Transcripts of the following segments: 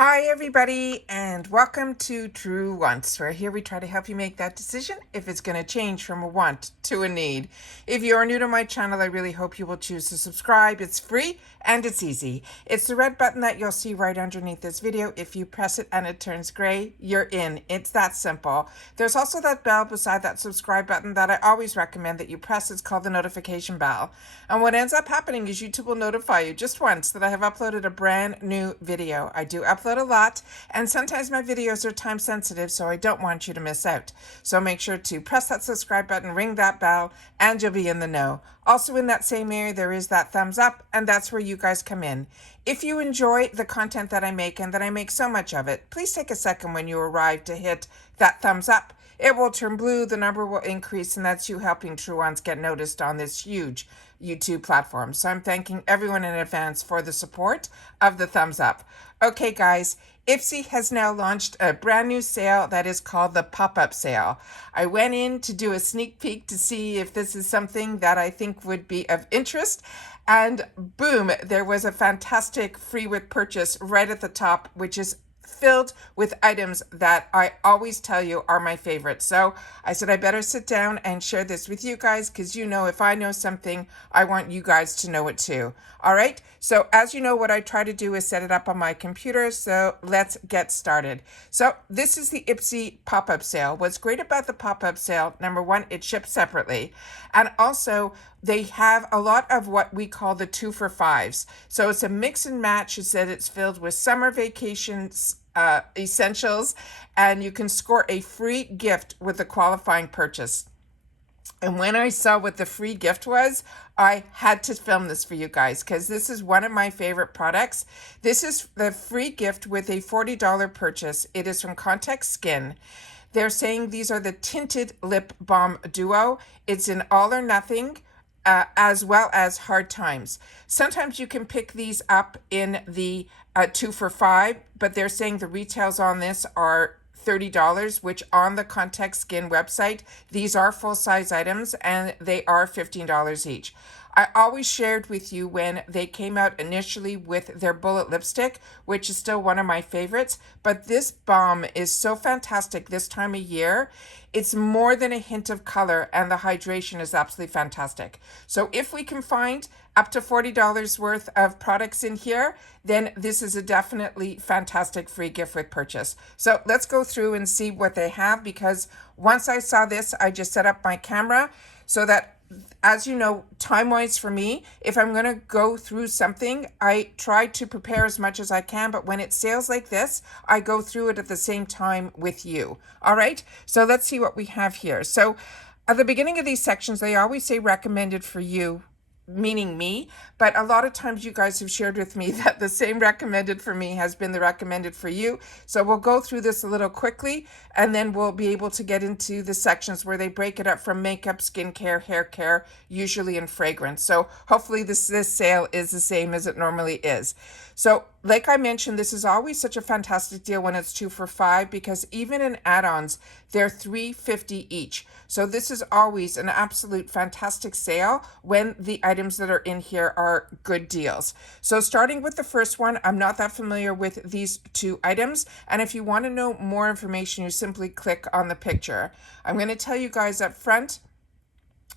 Hi everybody and welcome to True Wants, where here we try to help you make that decision if it's going to change from a want to a need. If you are new to my channel, I really hope you will choose to subscribe. It's free and it's easy. It's the red button that you'll see right underneath this video. If you press it and it turns gray, you're in. It's that simple. There's also that bell beside that subscribe button that I always recommend that you press. It's called the notification bell. And what ends up happening is YouTube will notify you just once that I have uploaded a brand new video. I do upload a lot, and sometimes my videos are time sensitive, so I don't want you to miss out. So make sure to press that subscribe button, ring that bell, and you'll be in the know. Also in that same area, there is that thumbs up, and that's where you guys come in. If you enjoy the content that I make, and that I make so much of it, please take a second when you arrive to hit that thumbs up. It will turn blue, the number will increase, and that's you helping True Ones get noticed on this huge YouTube platform. So I'm thanking everyone in advance for the support of the thumbs up. Okay, guys, Ipsy has now launched a brand new sale that is called the pop-up sale. I went in to do a sneak peek to see if this is something that I think would be of interest. And boom, there was a fantastic free with purchase right at the top, which is filled with items that I always tell you are my favorites. So I said I better sit down and share this with you guys, because you know if I know something, I want you guys to know it too. All right, so as you know, what I try to do is set it up on my computer, so let's get started. So this is the Ipsy pop-up sale. What's great about the pop-up sale, number one, it ships separately, and also they have a lot of what we call the 2 for 5s. So it's a mix and match. It said it's filled with summer vacations essentials, and you can score a free gift with a qualifying purchase. And when I saw what the free gift was, I had to film this for you guys, because this is one of my favorite products. This is the free gift with a $40 purchase. It is from Contact Skin. They're saying these are the Tinted Lip Balm Duo. It's an all or nothing, as well as hard times. Sometimes you can pick these up in the 2 for 5, but they're saying the retails on this are $30, which on the Contact Skin website, these are full-size items and they are $15 each. I always shared with you when they came out initially with their bullet lipstick, which is still one of my favorites, but this balm is so fantastic this time of year. It's more than a hint of color, and the hydration is absolutely fantastic. So if we can find up to $40 worth of products in here, then this is a definitely fantastic free gift with purchase. So let's go through and see what they have, because once I saw this, I just set up my camera so that, as you know, time-wise for me, if I'm going to go through something, I try to prepare as much as I can, but when it sales like this, I go through it at the same time with you. All right, so let's see what we have here. So at the beginning of these sections, they always say recommended for you, meaning me, but a lot of times you guys have shared with me that the same recommended for me has been the recommended for you. So we'll go through this a little quickly, and then we'll be able to get into the sections where they break it up from makeup, skincare, hair care, usually in fragrance. So hopefully this sale is the same as it normally is. So like I mentioned, this is always such a fantastic deal when it's 2 for 5, because even in add-ons, they're $3.50 each. So this is always an absolute fantastic sale when the items that are in here are good deals. So starting with the first one, I'm not that familiar with these two items, and if you want to know more information, you simply click on the picture. I'm going to tell you guys up front,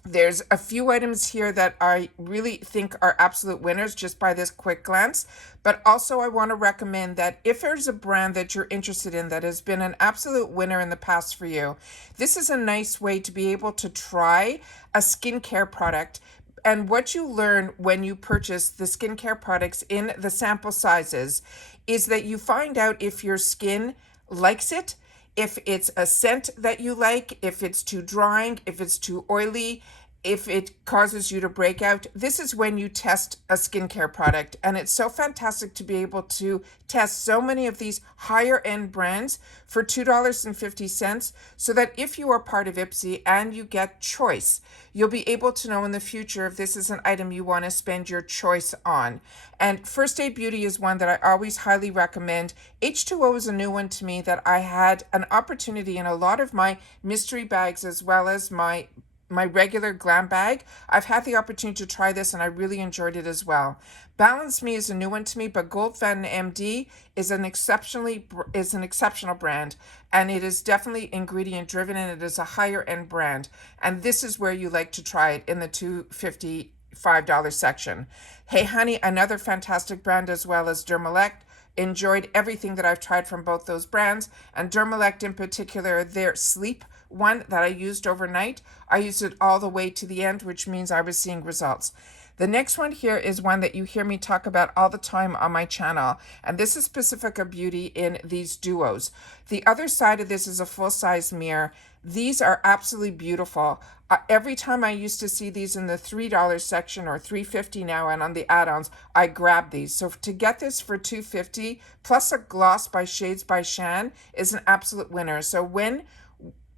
there's a few items here that I really think are absolute winners just by this quick glance. But also I want to recommend that if there's a brand that you're interested in that has been an absolute winner in the past for you, this is a nice way to be able to try a skincare product. And what you learn when you purchase the skincare products in the sample sizes is that you find out if your skin likes it, if it's a scent that you like, if it's too drying, if it's too oily, if it causes you to break out. This is when you test a skincare product, and it's so fantastic to be able to test so many of these higher end brands for $2.50, so that if you are part of Ipsy and you get choice, you'll be able to know in the future if this is an item you want to spend your choice on. And First Aid Beauty is one that I always highly recommend. H2O is a new one to me that I had an opportunity in a lot of my mystery bags, as well as my my regular Glam bag. I've had the opportunity to try this and I really enjoyed it as well. Balance Me is a new one to me, but Gold Fountain MD is an exceptional brand, and it is definitely ingredient driven, and it is a higher end brand. And this is where you like to try it, in the $255 section. Hey Honey, another fantastic brand, as well as Dermalect. Enjoyed everything that I've tried from both those brands, and Dermalect in particular, their sleep one that I used overnight. I used it all the way to the end, which means I was seeing results. The next one here is one that you hear me talk about all the time on my channel, and this is Pacifica Beauty in these duos. The other side of this is a full-size mirror. These are absolutely beautiful. Every time I used to see these in the $3 section, or $3.50 now, and on the add-ons, I grabbed these. So to get this for $2.50 plus a gloss by Shades by Shan is an absolute winner. So when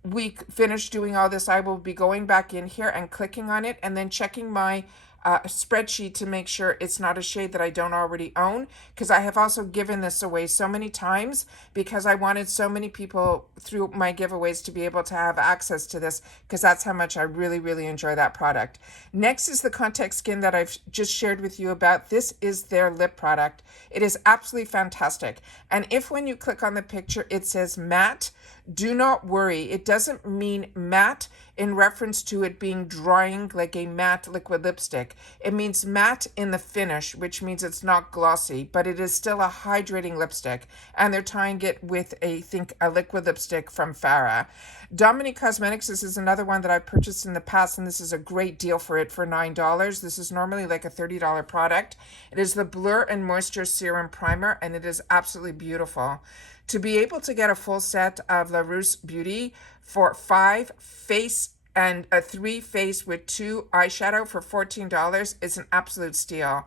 we finish doing all this, I will be going back in here and clicking on it and then checking my spreadsheet to make sure it's not a shade that I don't already own, because I have also given this away so many times because I wanted so many people through my giveaways to be able to have access to this, because that's how much I really, really enjoy that product. Next is the Contact Skin that I've just shared with you about. This is their lip product. It is absolutely fantastic. And if when you click on the picture it says matte, do not worry. It doesn't mean matte in reference to it being drying like a matte liquid lipstick. It means matte in the finish, which means it's not glossy, but it is still a hydrating lipstick. And they're tying it with a liquid lipstick from Farah. Dominique Cosmetics, this is another one that I've purchased in the past, and this is a great deal for it for $9. This is normally like a $30 product. It is the Blur and Moisture Serum Primer, and it is absolutely beautiful. To be able to get a full set of La Rousse Beauty for 5 face and a 3 face with 2 eyeshadow for $14 is an absolute steal.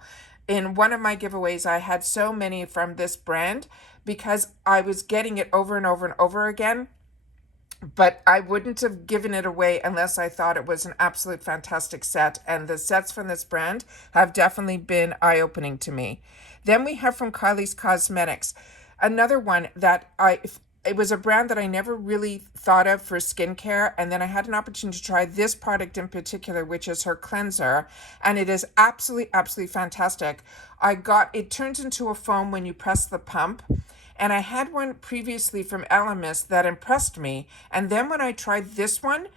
In one of my giveaways, I had so many from this brand because I was getting it over and over and over again, but I wouldn't have given it away unless I thought it was an absolute fantastic set. And the sets from this brand have definitely been eye-opening to me. Then we have from Kylie's Cosmetics, another one that it was a brand that I never really thought of for skincare, and then I had an opportunity to try this product in particular, which is her cleanser, and it is absolutely, absolutely fantastic. It turns into a foam when you press the pump, and I had one previously from Elemis that impressed me, and then when I tried this one,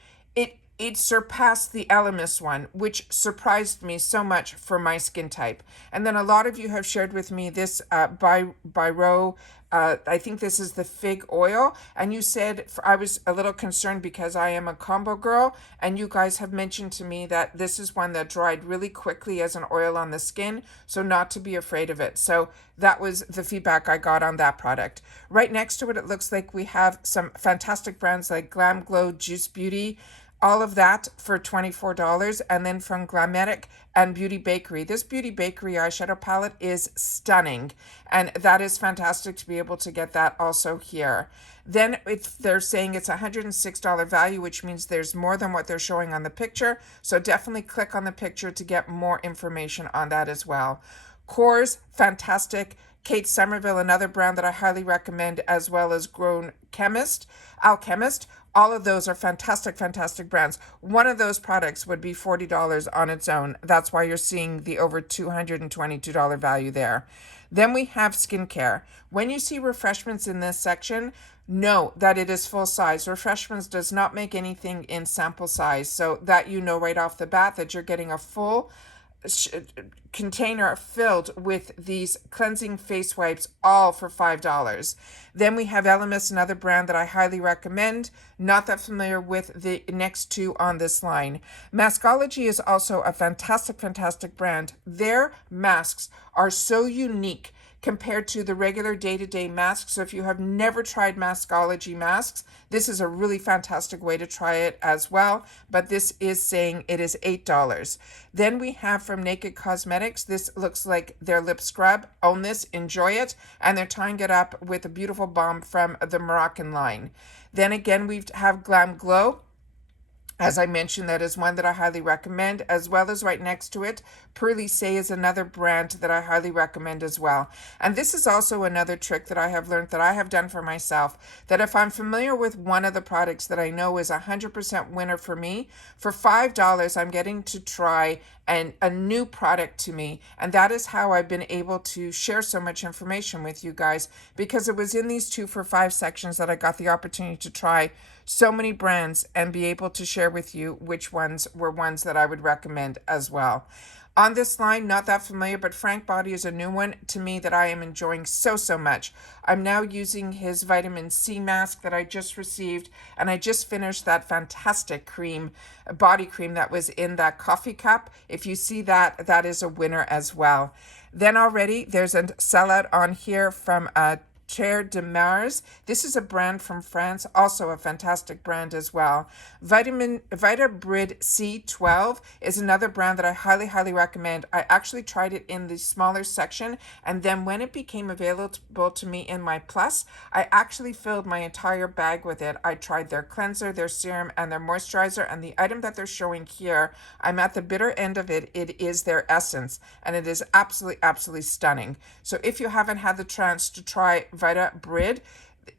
it surpassed the Elemis one, which surprised me so much for my skin type. And then a lot of you have shared with me this Byro, I think this is the fig oil, and you said, I was a little concerned because I am a combo girl, and you guys have mentioned to me that this is one that dried really quickly as an oil on the skin, so not to be afraid of it. So that was the feedback I got on that product. Right next to it, it looks like we have some fantastic brands like Glam Glow, Juice Beauty, all of that for $24. And then from Glametic and Beauty Bakery. This Beauty Bakery eyeshadow palette is stunning, and that is fantastic to be able to get that also here. Then they're saying it's $106 value, which means there's more than what they're showing on the picture. So definitely click on the picture to get more information on that as well. Kors, fantastic. Kate Somerville, another brand that I highly recommend, as well as Alchemist. All of those are fantastic, fantastic brands. One of those products would be $40 on its own. That's why you're seeing the over $222 value there. Then we have skincare. When you see Refreshments in this section, know that it is full size. Refreshments does not make anything in sample size, so that you know right off the bat that you're getting a full container filled with these cleansing face wipes, all for $5. Then we have Elemis, another brand that I highly recommend. Not that familiar with the next two on this line. Maskology is also a fantastic, fantastic brand. Their masks are so unique compared to the regular day-to-day masks. So if you have never tried Maskology masks, this is a really fantastic way to try it as well. But this is saying it is $8. Then we have from Naked Cosmetics, this looks like their lip scrub. Own this, enjoy it. And they're tying it up with a beautiful balm from the Moroccan line. Then again, we have Glam Glow. As I mentioned, that is one that I highly recommend, as well as right next to it, Perlice is another brand that I highly recommend as well. And this is also another trick that I have learned that I have done for myself, that if I'm familiar with one of the products that I know is 100% winner for me, for $5, I'm getting to try a new product to me. And that is how I've been able to share so much information with you guys, because it was in these 2 for $5 sections that I got the opportunity to try so many brands and be able to share with you which ones were ones that I would recommend as well. On this line, not that familiar, but Frank Body is a new one to me that I am enjoying so much. I'm now using his vitamin C mask that I just received, and I just finished that fantastic cream, body cream that was in that coffee cup. If you see that, that is a winner as well. Then already there's a sellout on here from Chair de Mars. This is a brand from France, also a fantastic brand as well. Vitabrid C12 is another brand that I highly recommend. I actually tried it in the smaller section, and then when it became available to me in my plus, I actually filled my entire bag with it. I tried their cleanser, their serum, and their moisturizer, and the item that they're showing here, I'm at the bitter end of it. It is their essence, and it is absolutely stunning. So if you haven't had the chance to try Vitabrid,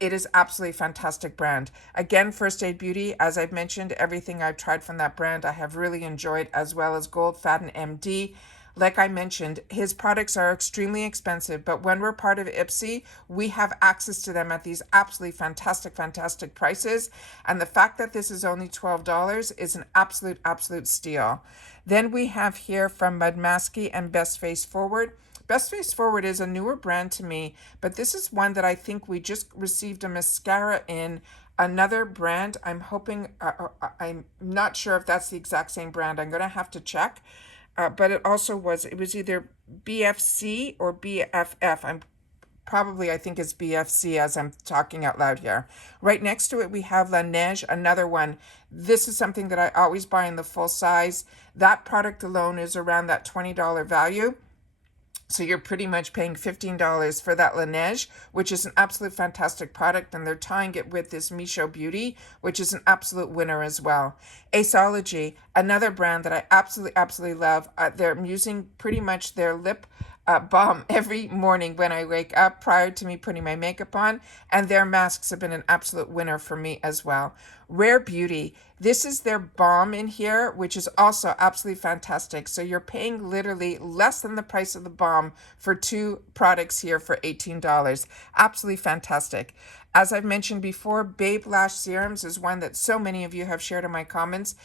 it is absolutely fantastic brand. Again, First Aid Beauty, as I've mentioned, everything I've tried from that brand I have really enjoyed, as well as Goldfaden MD. Like I mentioned, his products are extremely expensive, but when we're part of Ipsy, we have access to them at these absolutely fantastic prices. And the fact that this is only $12 is an absolute steal. Then we have here from Mudmasky and Best Face Forward. Best Face Forward is a newer brand to me, but this is one that I think we just received a mascara in another brand. I'm hoping, I'm not sure if that's the exact same brand. I'm going to have to check. But it was either BFC or BFF. I think it's BFC as I'm talking out loud here. Right next to it, we have La Neige, another one. This is something that I always buy in the full size. That product alone is around that $20 value. So you're pretty much paying $15 for that Laneige, which is an absolute fantastic product, and they're tying it with this Micho Beauty, which is an absolute winner as well. Aceology, another brand that I absolutely love. They're using pretty much their lip balm every morning when I wake up prior to me putting my makeup on, and their masks have been an absolute winner for me as well. Rare Beauty, this is their balm in here, which is also absolutely fantastic. So you're paying literally less than the price of the balm for 2 products here for $18. Absolutely fantastic. As I've mentioned before, Babe Lash Serums is one that so many of you have shared in my comments.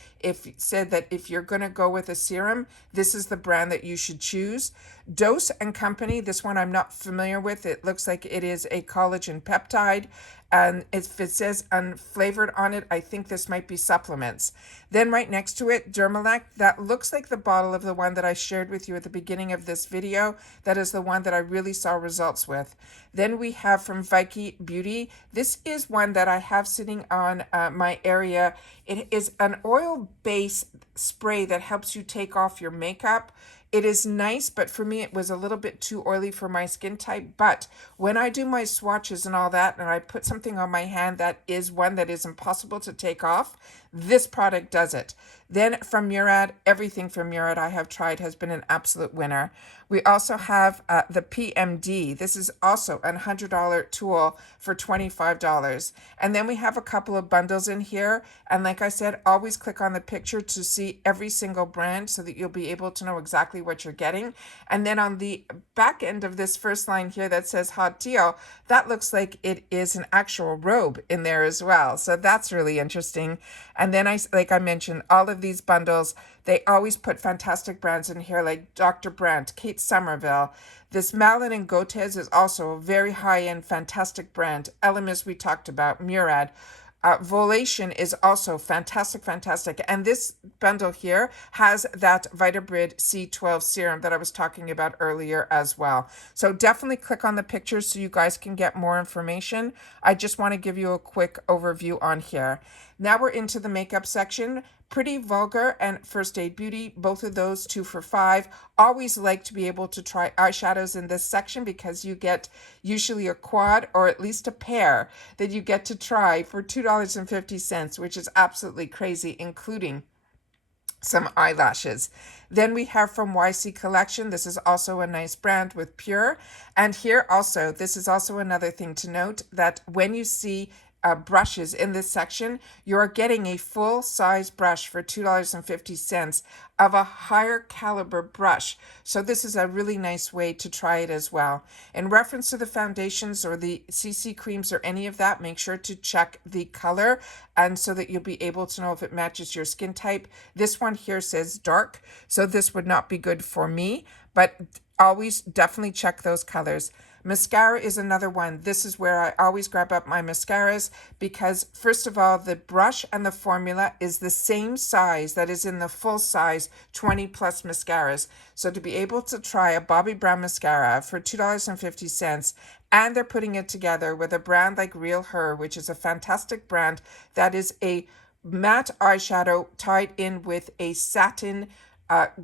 Said that if you're going to go with a serum, this is the brand that you should choose. Dose and Company, this one I'm not familiar with. It looks like it is a collagen peptide. And if it says unflavored on it, I think this might be supplements. Then right next to it, Dermalect, that looks like the bottle of the one that I shared with you at the beginning of this video. That is the one that I really saw results with. Then we have from Vicky Beauty. This is one that I have sitting on my area. It is an oil-based spray that helps you take off your makeup. It is nice, but for me, it was a little bit too oily for my skin type. But when I do my swatches and all that, and I put something on my hand that is one that is impossible to take off, this product does it. Then from Murad, everything from Murad I have tried has been an absolute winner. We also have the PMD. This is also a $100 tool for $25. And then we have a couple of bundles in here. And like I said, always click on the picture to see every single brand so that you'll be able to know exactly what you're getting. And then on the back end of this first line here that says Hot Deal, that looks like it is an actual robe in there as well. So that's really interesting. And then like I mentioned, all of these bundles, they always put fantastic brands in here like Dr. Brandt, Kate Somerville. This Malin and Gotez is also a very high-end, fantastic brand. Elemis we talked about, Murad. Volation is also fantastic. And this bundle here has that Vitabrid C12 serum that I was talking about earlier as well. So definitely click on the pictures so you guys can get more information. I just want to give you a quick overview on here. Now we're into the makeup section. Pretty Vulgar and First Aid Beauty, both of those 2 for $5. Always like to be able to try eyeshadows in this section because you get usually a quad or at least a pair that you get to try for $2.50, which is absolutely crazy, including some eyelashes. Then we have from YC Collection. This is also a nice brand with Pure. And here also, this is also another thing to note, that when you see brushes in this section, you're getting a full size brush for $2.50 of a higher caliber brush. So this is a really nice way to try it as well. In reference to the foundations or the CC creams or any of that, make sure to check the color, and so that you'll be able to know if it matches your skin type. This one here says dark, so this would not be good for me, but always definitely check those colors. Mascara is another one. This is where I always grab up my mascaras because, first of all, the brush and the formula is the same size that is in the full size 20 plus mascaras. So to be able to try a Bobbi Brown mascara for $2.50, and they're putting it together with a brand like Real Her, which is a fantastic brand that is a matte eyeshadow tied in with a satin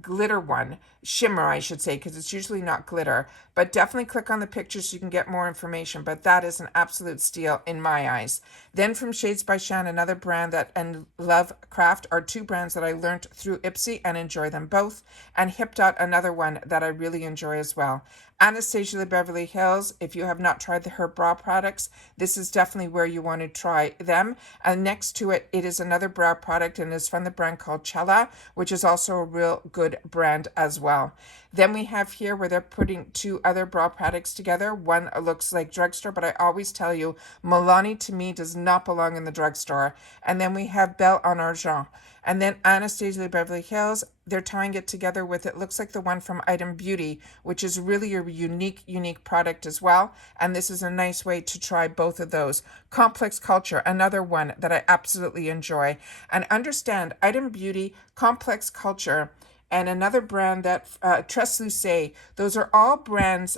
glitter one, shimmer I should say, because it's usually not glitter, but definitely click on the picture so you can get more information. But that is an absolute steal in my eyes. Then from Shades by Shan, another brand that, and Love Craft are 2 brands that I learned through Ipsy and enjoy them both. And Hip Dot, another one that I really enjoy as well. Anastasia the Beverly Hills, if you have not tried her brow products, this is definitely where you want to try them. And next to it, it is another brow product, and it's from the brand called Cella, which is also a real good brand as well. Then we have here where they're putting 2 other brow products together. One looks like Drugstore, but I always tell you, Milani to me does not belong in the Drugstore. And then we have Belle en Argent. And then Anastasia Beverly Hills, they're tying it together with, it looks like the one from Item Beauty, which is really a unique product as well. And this is a nice way to try both of those. Complex Culture, another one that I absolutely enjoy. And understand, Item Beauty, Complex Culture, and another brand that, Trust Lucé, those are all brands.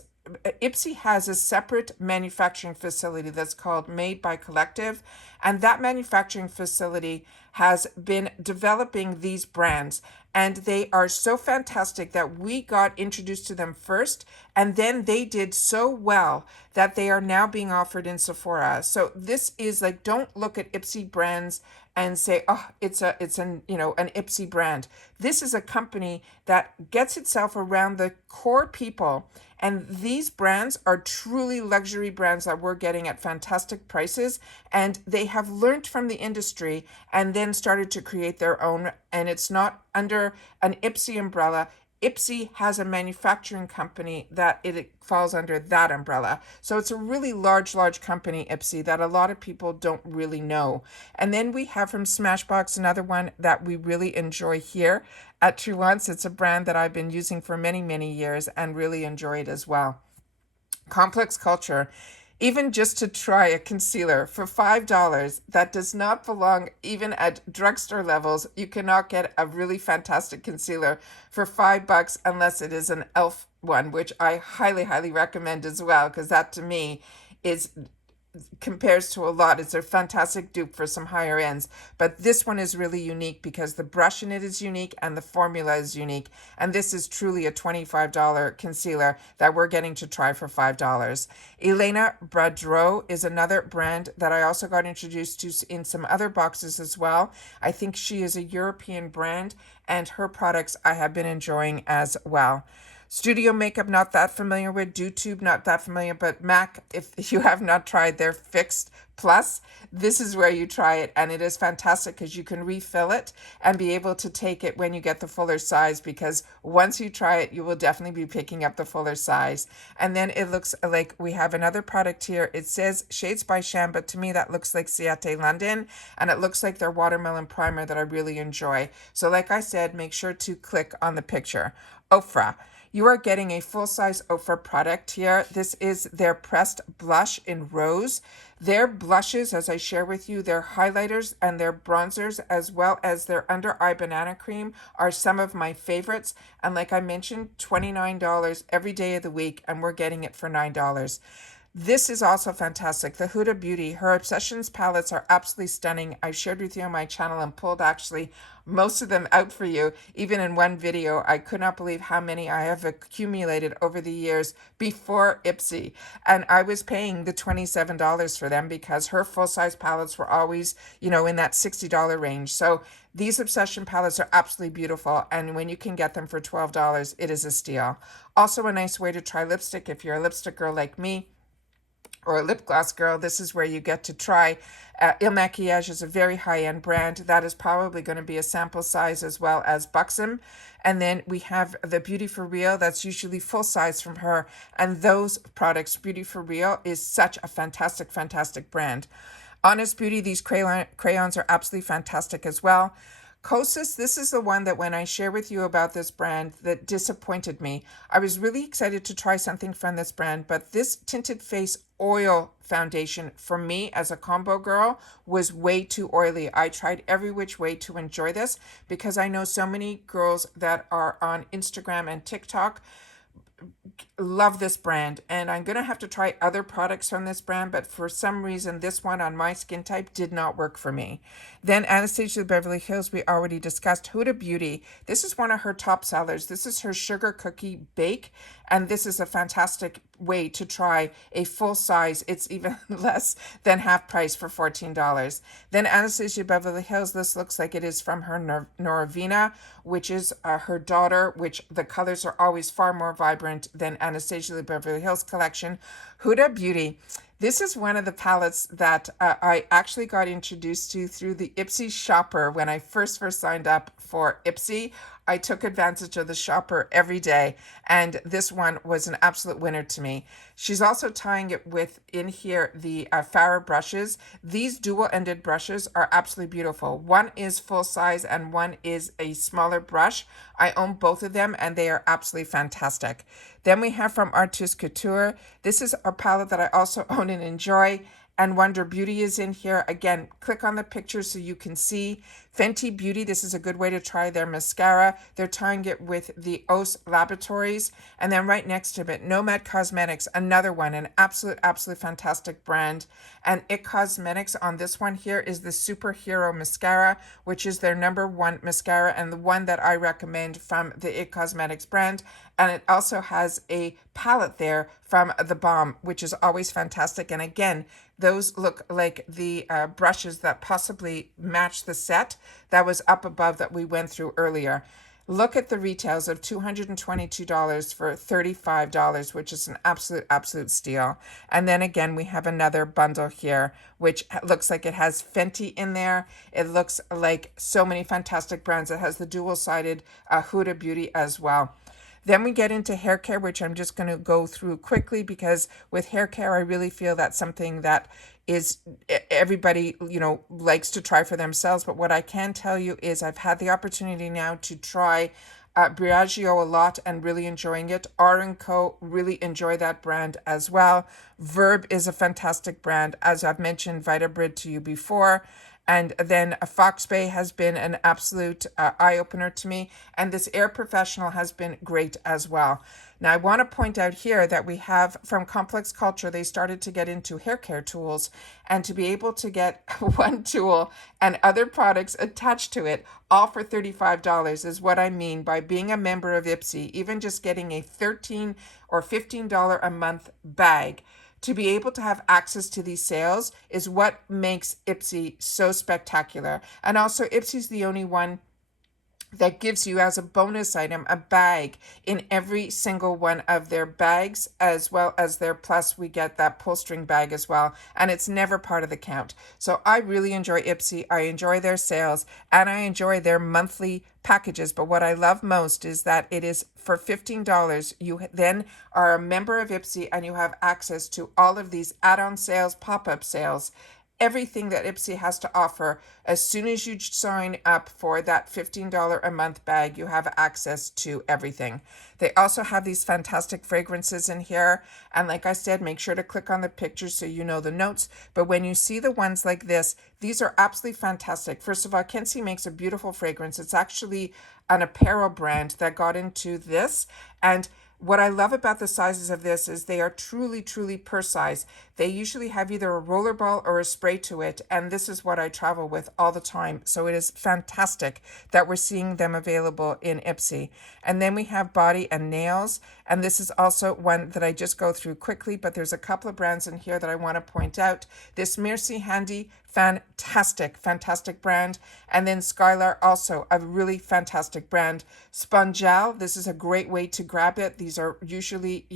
Ipsy has a separate manufacturing facility that's called Made by Collective, and that manufacturing facility has been developing these brands, and they are so fantastic that we got introduced to them first, and then they did so well that they are now being offered in Sephora. So this is like, don't look at Ipsy brands and say, oh, it's an Ipsy brand. This is a company that gets itself around the core people. And these brands are truly luxury brands that we're getting at fantastic prices. And they have learned from the industry and then started to create their own. And it's not under an Ipsy umbrella. Ipsy has a manufacturing company that it falls under that umbrella. So it's a really large company, Ipsy, that a lot of people don't really know. And then we have from Smashbox, another one that we really enjoy here at True Once. It's a brand that I've been using for many years and really enjoy it as well. Complex Culture. Even just to try a concealer for $5 that does not belong even at drugstore levels, you cannot get a really fantastic concealer for $5 unless it is an e.l.f. one, which I highly recommend as well, because that to me is compares to a lot. It's a fantastic dupe for some higher ends, but this one is really unique because the brush in it is unique and the formula is unique, and this is truly a $25 concealer that we're getting to try for $5. Elena Bradreau is another brand that I also got introduced to in some other boxes as well. I think she is a European brand, and her products I have been enjoying as well. Studio Makeup, not that familiar with. DoTube, not that familiar. But MAC, if you have not tried their Fixed Plus, this is where you try it. And it is fantastic because you can refill it and be able to take it when you get the fuller size, because once you try it, you will definitely be picking up the fuller size. And then it looks like we have another product here. It says Shades by Shan, but to me that looks like Ciate London. And it looks like their watermelon primer that I really enjoy. So like I said, make sure to click on the picture. Ofra. You are getting a full-size Ofra product here. This is their pressed blush in rose. Their blushes, as I share with you, their highlighters and their bronzers, as well as their under eye banana cream, are some of my favorites. And like I mentioned, $29 every day of the week, and we're getting it for $9. This is also fantastic. The Huda Beauty, her Obsessions palettes are absolutely stunning. I shared with you on my channel and pulled actually most of them out for you. Even in one video, I could not believe how many I have accumulated over the years before Ipsy. And I was paying the $27 for them because her full-size palettes were always, in that $60 range. So these Obsession palettes are absolutely beautiful. And when you can get them for $12, it is a steal. Also a nice way to try lipstick if you're a lipstick girl like me, or a lip gloss girl, this is where you get to try. Il Maquillage is a very high-end brand. That is probably going to be a sample size as well as Buxom. And then we have the Beauty For Real. That's usually full size from her. And those products, Beauty For Real, is such a fantastic, fantastic brand. Honest Beauty, these crayons are absolutely fantastic as well. Kosas, this is the one that when I share with you about this brand that disappointed me. I was really excited to try something from this brand, but this Tinted Face Oil foundation for me as a combo girl was way too oily. I tried every which way to enjoy this because I know so many girls that are on Instagram and TikTok love this brand, and I'm going to have to try other products from this brand, but for some reason this one on my skin type did not work for me. Then Anastasia Beverly Hills, we already discussed. Huda Beauty, this is one of her top sellers. This is her sugar cookie bake, and this is a fantastic way to try a full size. It's even less than half price for $14. Then Anastasia Beverly Hills, this looks like it is from her Noravina, which is her daughter, which the colors are always far more vibrant than Anastasia Beverly Hills collection. Huda Beauty, this is one of the palettes that I actually got introduced to through the Ipsy shopper when I first signed up for Ipsy. I took advantage of the shopper every day, and this one was an absolute winner to me. She's also tying it with, in here, the Farah brushes. These dual-ended brushes are absolutely beautiful. One is full size and one is a smaller brush. I own both of them, and they are absolutely fantastic. Then we have from Artist Couture. This is a palette that I also own and enjoy. And Wonder Beauty is in here. Again, click on the picture so you can see. Fenty Beauty, this is a good way to try their mascara. They're tying it with the OS Laboratories. And then right next to it, Nomad Cosmetics, another one, an absolute fantastic brand. And It Cosmetics on this one here is the Superhero Mascara, which is their #1 mascara and the one that I recommend from the It Cosmetics brand. And it also has a palette there from the Balm, which is always fantastic. And again, those look like the brushes that possibly match the set that was up above that we went through earlier. Look at the retails of $222 for $35, which is an absolute steal. And then again, we have another bundle here, which looks like it has Fenty in there. It looks like so many fantastic brands. It has the dual-sided Huda Beauty as well. Then we get into hair care, which I'm just going to go through quickly because with hair care, I really feel that's something that is everybody, likes to try for themselves. But what I can tell you is I've had the opportunity now to try Briagio a lot and really enjoying it. R & Co, really enjoy that brand as well. Verb is a fantastic brand. As I've mentioned Vitabrid to you before. And then a Fox Bay has been an absolute eye-opener to me. And this Air Professional has been great as well. Now, I want to point out here that we have from Complex Culture, they started to get into hair care tools. And to be able to get one tool and other products attached to it, all for $35 is what I mean by being a member of Ipsy. Even just getting a $13 or $15 a month bag. To be able to have access to these sales is what makes Ipsy so spectacular. And also, Ipsy's the only one that gives you as a bonus item a bag in every single one of their bags, as well as their plus we get that pull string bag as well, and it's never part of the count. So I really enjoy Ipsy. I enjoy their sales and I enjoy their monthly packages. But what I love most is that it is for $15. You then are a member of Ipsy and you have access to all of these add-on sales, pop-up sales, everything that Ipsy has to offer. As soon as you sign up for that $15 a month bag, you have access to everything. They also have these fantastic fragrances in here. And like I said, make sure to click on the pictures so you know the notes. But when you see the ones like this, these are absolutely fantastic. First of all, Kenzie makes a beautiful fragrance. It's actually an apparel brand that got into this. And What I love about the sizes of this is they are truly, truly purse size. They usually have either a roller ball or a spray to it, and this is what I travel with all the time. So it is fantastic that we're seeing them available in Ipsy. And then we have body and nails, and this is also one that I just go through quickly, but there's a couple of brands in here that I want to point out. This Merci Handy, fantastic, fantastic brand. And then Skylar, also a really fantastic brand. Spongel, this is a great way to grab it. These are usually,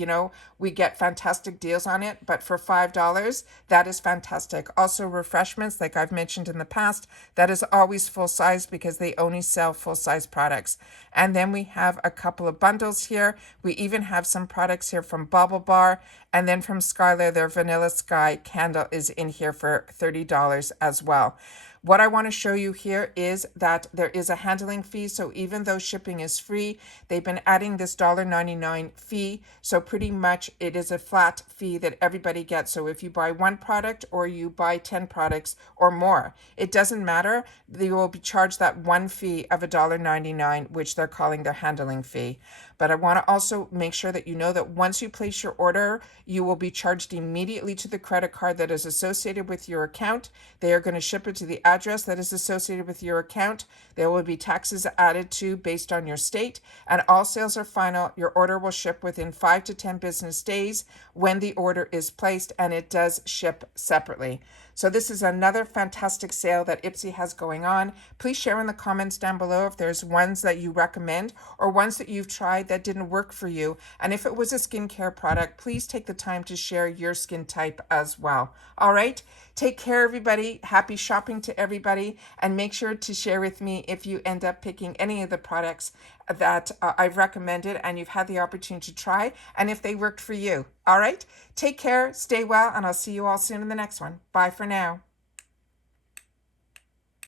we get fantastic deals on it, but for $5, that is fantastic. Also refreshments, like I've mentioned in the past, that is always full size because they only sell full size products. And then we have a couple of bundles here. We even have some products here from Bubble Bar, and then from Skylar, their Vanilla Sky candle is in here for $30 as well. What I want to show you here is that there is a handling fee. So even though shipping is free, they've been adding this $1.99 fee. So pretty much it is a flat fee that everybody gets. So if you buy one product or you buy 10 products or more, it doesn't matter. They will be charged that one fee of $1.99, which they're calling their handling fee. But I want to also make sure that you know that once you place your order, you will be charged immediately to the credit card that is associated with your account. They are going to ship it to the address that is associated with your account. There will be taxes added to based on your state, and all sales are final. Your order will ship within 5 to 10 business days when the order is placed, and it does ship separately. So this is another fantastic sale that Ipsy has going on. Please share in the comments down below if there's ones that you recommend or ones that you've tried that didn't work for you. And if it was a skincare product, please take the time to share your skin type as well. All right, take care, everybody. Happy shopping to everybody. And make sure to share with me if you end up picking any of the products that I've recommended and you've had the opportunity to try, and if they worked for you. All right, take care, stay well, and I'll see you all soon in the next one. Bye for now.